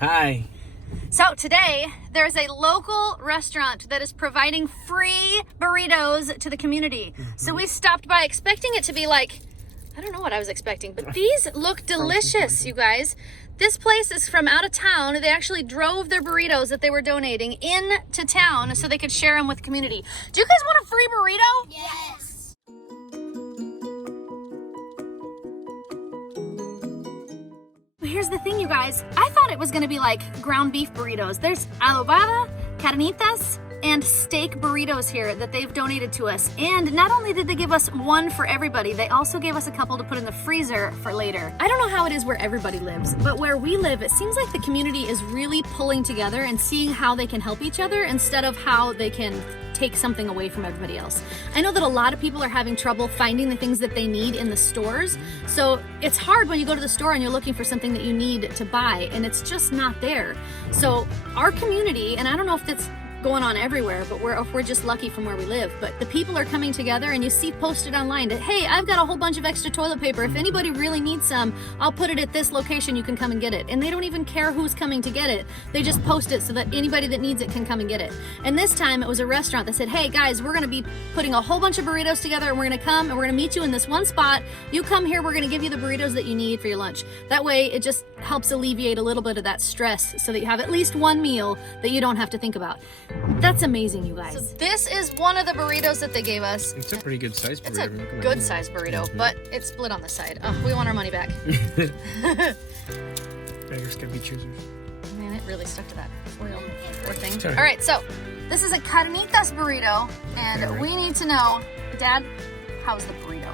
Hi. So today, there's a local restaurant that is providing free burritos to the community. So we stopped by expecting it to be like, I don't know what I was expecting, but these look delicious, you guys. This place is from out of town. They actually drove their burritos that they were donating into town so they could share them with the community. Do you guys want a free burrito? Yes. Here's the thing, you guys. I thought it was gonna be like ground beef burritos. There's adobada, carnitas, and steak burritos here that they've donated to us. And not only did they give us one for everybody, they also gave us a couple to put in the freezer for later. I don't know how it is where everybody lives, but where we live, it seems like the community is really pulling together and seeing how they can help each other instead of how they can take something away from everybody else. I know that a lot of people are having trouble finding the things that they need in the stores. So it's hard when you go to the store and you're looking for something that you need to buy and it's just not there. So our community, and I don't know if that's going on everywhere, but we're just lucky from where we live. But the people are coming together and you see posted online that, hey, I've got a whole bunch of extra toilet paper. If anybody really needs some, I'll put it at this location. You can come and get it. And they don't even care who's coming to get it. They just post it so that anybody that needs it can come and get it. And this time it was a restaurant that said, hey guys, we're gonna be putting a whole bunch of burritos together and we're gonna come and we're gonna meet you in this one spot. You come here, we're gonna give you the burritos that you need for your lunch. That way it just helps alleviate a little bit of that stress so that you have at least one meal that you don't have to think about. That's amazing, you guys. So this is one of the burritos that they gave us. It's a pretty good size burrito. It's a good size burrito, but it's split on the side. Oh, we want our money back. Beggars can be choosers. Man, it really stuck to that foil thing. Sorry. All right, so this is a carnitas burrito, and we need to know, Dad, how's the burrito?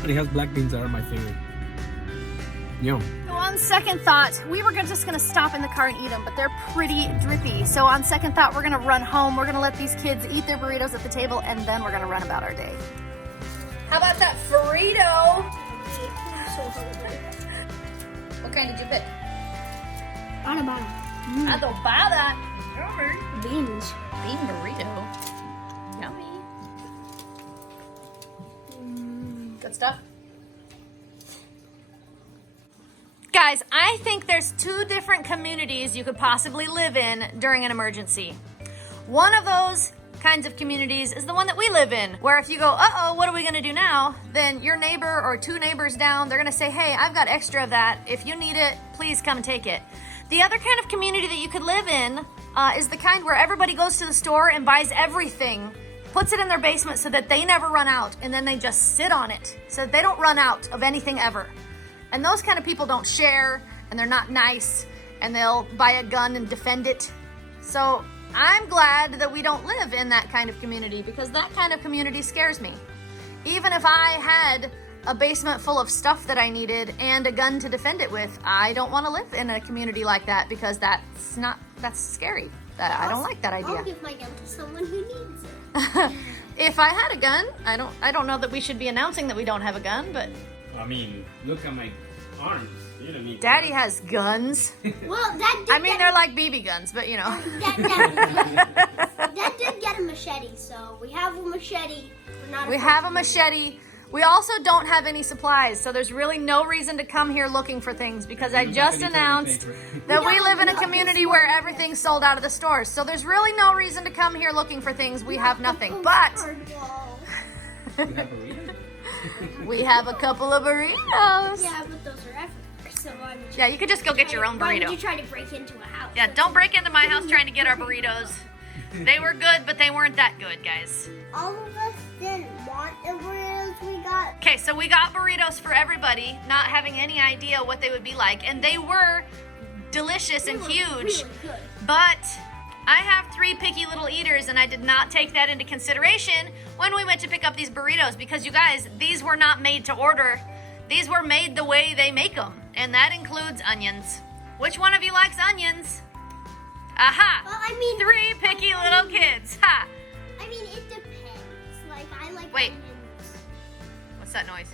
But it has black beans that are my favorite. Yum. So on second thought, we were just gonna stop in the car and eat them, but they're pretty drippy. So on second thought, we're gonna run home. We're gonna let these kids eat their burritos at the table, and then we're gonna run about our day. How about that burrito? What kind did you pick? Adobada. Adobada. Beans. Bean burrito. Yummy. Good stuff. Guys, I think there's two different communities you could possibly live in during an emergency. One of those kinds of communities is the one that we live in, where if you go, uh-oh, what are we gonna do now? Then your neighbor or two neighbors down, they're gonna say, hey, I've got extra of that. If you need it, please come and take it. The other kind of community that you could live in is the kind where everybody goes to the store and buys everything, puts it in their basement so that they never run out, and then they just sit on it so that they don't run out of anything ever. And those kind of people don't share, and they're not nice, and they'll buy a gun and defend it. So I'm glad that we don't live in that kind of community, because that kind of community scares me. Even if I had a basement full of stuff that I needed and a gun to defend it with, I don't want to live in a community like that, because that's scary. I don't like that idea. I'll give my gun to someone who needs it. If I had a gun, I don't know that we should be announcing that we don't have a gun, but I mean, look at my arms. You don't need Daddy has guns. Well, Dad did They're like BB guns, but you know. Dad did get a machete, so we have a machete. We have a machete. We also don't have any supplies, so there's really no reason to come here looking for things, because I just announced that we live in a community where everything's sold out of the stores. So there's really no reason to come here looking for things. We have nothing, but we have a couple of burritos. Yeah, but those are everywhere, so why would you? Yeah, you could just go get your own Why would burrito. you try to break into a house? Yeah, don't break into my house trying to get our burritos. They were good, but they weren't that good, guys. All of us didn't want the burritos we got. Okay, so we got burritos for everybody, not having any idea what they would be like, and they were delicious and huge. Really good. But I have 3 picky little eaters, and I did not take that into consideration when we went to pick up these burritos, because you guys, these were not made to order. These were made the way they make them, and that includes onions. Which one of you likes onions? Aha! Well, I mean, 3 picky little kids. Ha! I mean, it depends. Like, I like Wait. onions. What's that noise?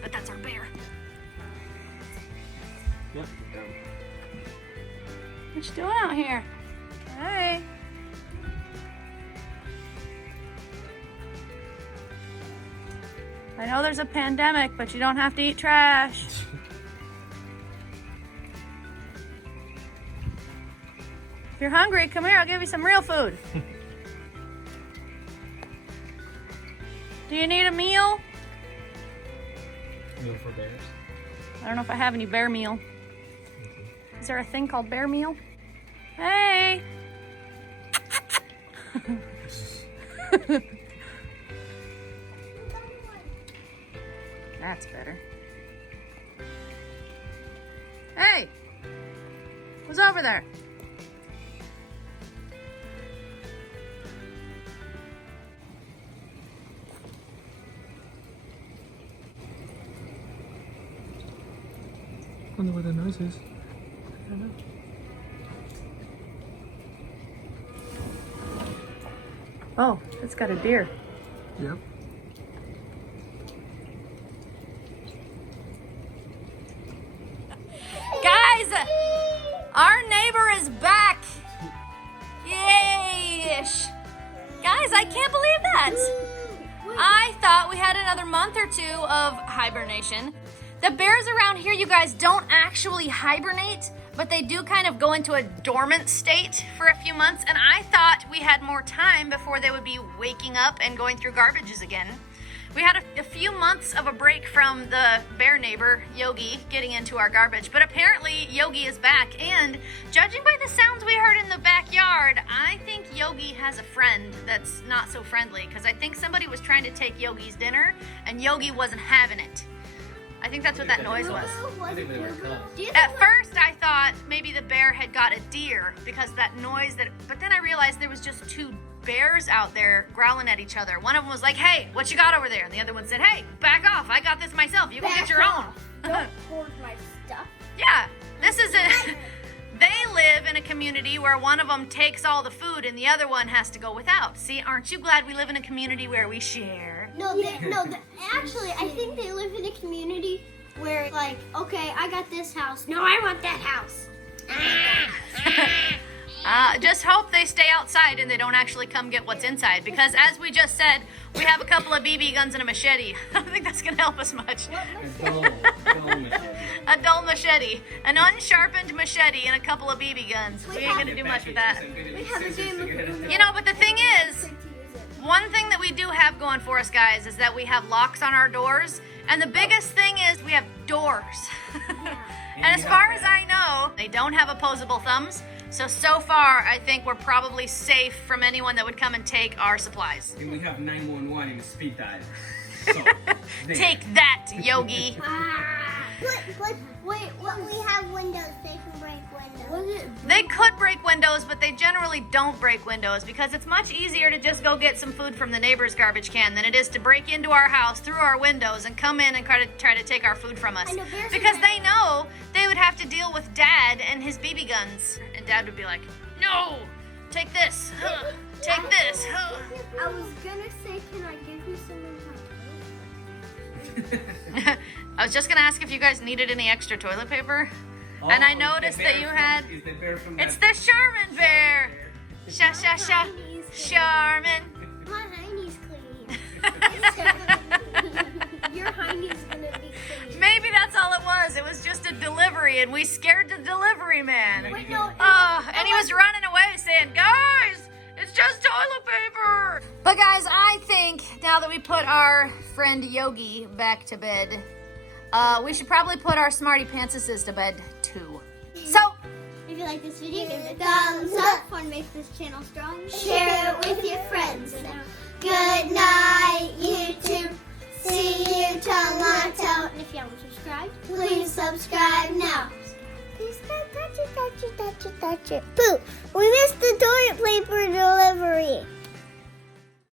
But that's our bear. Yep. What you doing out here? Hi. I know there's a pandemic, but you don't have to eat trash. If you're hungry, come here, I'll give you some real food. Do you need a meal? Meal for bears. I don't know if I have any bear meal. Is there a thing called bear meal? Hey! That's better. Hey! Who's over there? Wonder what the noise is. I don't know. Oh, it's got a deer. Yep. Guys, our neighbor is back. Yay-ish. Guys, I can't believe that. I thought we had another month or two of hibernation. The bears around here, you guys, don't actually hibernate, but they do kind of go into a dormant state for a few months, and I thought we had more time before they would be waking up and going through garbages again. We had a few months of a break from the bear neighbor, Yogi, getting into our garbage, but apparently Yogi is back, and judging by the sounds we heard in the backyard, I think Yogi has a friend that's not so friendly, because I think somebody was trying to take Yogi's dinner, and Yogi wasn't having it. I think that's what that noise was. At first I thought maybe the bear had got a deer because that noise but then I realized there was just two bears out there growling at each other. One of them was like, hey, what you got over there? And the other one said, hey, back off, I got this myself, you can get your own. Don't hoard my stuff. Yeah, this is they live in a community where one of them takes all the food and the other one has to go without. See, aren't you glad we live in a community where we share? Actually, I think they live in a community where, like, okay, I got this house. No, I want that house. Just hope they stay outside and they don't actually come get what's inside, because as we just said, we have a couple of BB guns and a machete. I don't think that's gonna help us much. A dull machete. A dull machete, an unsharpened machete, and a couple of BB guns. We ain't gonna do much with that. We have a game of You know, but the thing is, one thing that we do have going for us, guys, is that we have locks on our doors, and the biggest thing is we have doors. And as far as I know, they don't have opposable thumbs. So far, I think we're probably safe from anyone that would come and take our supplies. And we have 911 in speed dial. So, Take that, Yogi. Wait, we have windows. They can break windows. They could break windows, but they generally don't break windows because it's much easier to just go get some food from the neighbor's garbage can than it is to break into our house through our windows and come in and try to take our food from us. Because they know they would have to deal with Dad and his BB guns. And Dad would be like, no, take this, take this. I was gonna say, can I give you some of my toilet? I was just gonna ask if you guys needed any extra toilet paper. And I noticed that you had, it's the Charmin bear. Sha, sha, sha, Charmin. My hiney's clean. Your hiney's gonna be clean. Maybe that's all it was. It was just a delivery and we scared the delivery man. Wait, no. And he was running away saying, guys, it's just toilet paper. But guys, I think now that we put our friend Yogi back to bed, we should probably put our Smartypantses to bed too. So, if you like this video, give it a thumbs up. Fun makes this channel strong. Share it with your friends. Good night, YouTube. See you tomorrow. And if you haven't subscribed, please subscribe now. Please touch it. Pooh, we missed the toilet paper delivery.